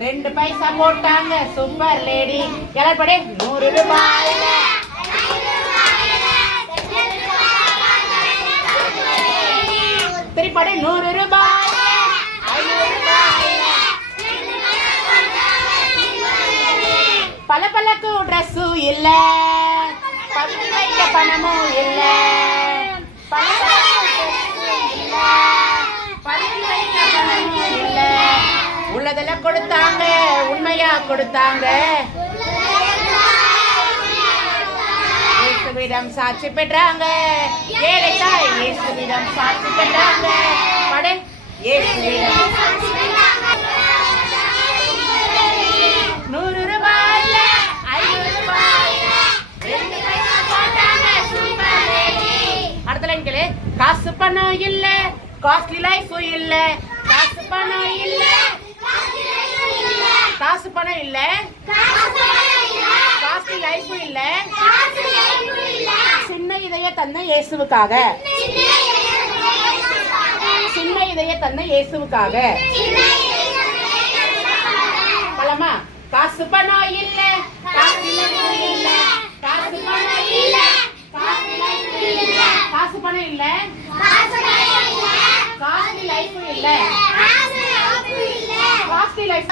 2 பைசா போட்டாங்க super lady. எல்லாரும் படி 100 ரூபாயில திருப்படி 100 ரூபாய் 500 ரூபாயில பலபலக்கு ட்ரெஸ்ஸும் இல்ல பத்து வைக்க பணமும் இல்ல உள்ளதெல்லாம் கொடுத்தாங்க உண்மையா கொடுத்தாங்க. இயேசுவிடம் சாட்சி பெற்றாங்க ஏழை தாய் இயேசுவிடம் சாட்சி பெற்றாங்க. படை இயேசுவிடம் 100 ரூபாயில 500 ரூபாயில 2 பைசா போட்டாங்க சூப்பர் லேடி. அடுத்த லைன் கேளு. காசு பணம் இல்ல காஸ்ட்லி லைஃப் இல்ல காசு பணம் இல்ல காசு பணம் இல்ல காஸ்ட்லி லைஃப் இல்ல சின்ன இதய தந்த இயேசுவுக்காக சின்ன இதய தந்த இயேசுவுக்காக. பலமா காசு பணம் இல்ல காஸ்ட்லி லைஃப் இல்ல காசு பணம் இல்ல காசு பணம் இல்ல காஸ்ட்லி லைஃப் இல்ல காஸ்ட்லி லைஃப்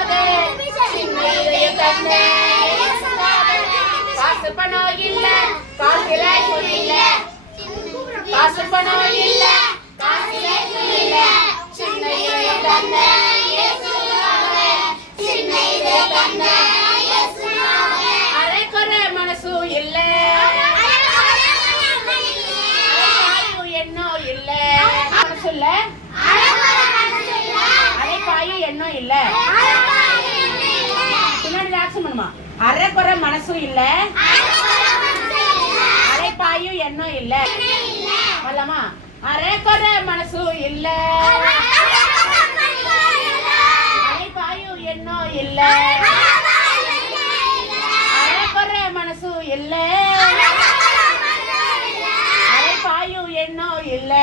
காசு பணம் இல்ல காஸ்ட்லி லைஃப் இல்ல காசு பணம் இல்ல காஸ்ட்லி லைஃப் இல்ல சின்ன இதயம் தந்த இயேசுவாக சின்ன இதயம் தந்த இயேசுவாக. அரைக்குறை மனசு இல்ல எண்ணம் இல்ல மனசு இல்ல அரைப்பாயும் எண்ணம் இல்ல பின்னாடி ஆக்ஷன் பண்ணுமா. அரைக்குறை மனசும் இல்ல அரைப்பாயும் எண்ணம் இல்ல வரலாமா. அரைக்குறை மனசும் இல்ல அரைப்பாயும் எண்ணம் இல்ல அரைக்குறை மனசும் இல்ல அரைப்பாயும் எண்ணம் இல்ல.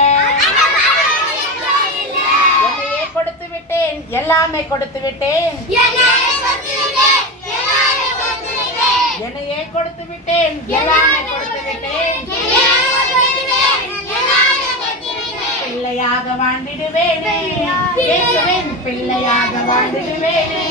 என்னையே கொடுத்து விட்டேன் எல்லாமே கொடுத்து விட்டேன் என்னையே கொடுத்து விட்டேன் எல்லாமே கொடுத்து விட்டேன் பிள்ளையாக வாழ்ந்திடுவேனே இயேசுவின் பிள்ளையாக வாழ்ந்திடுவேனே.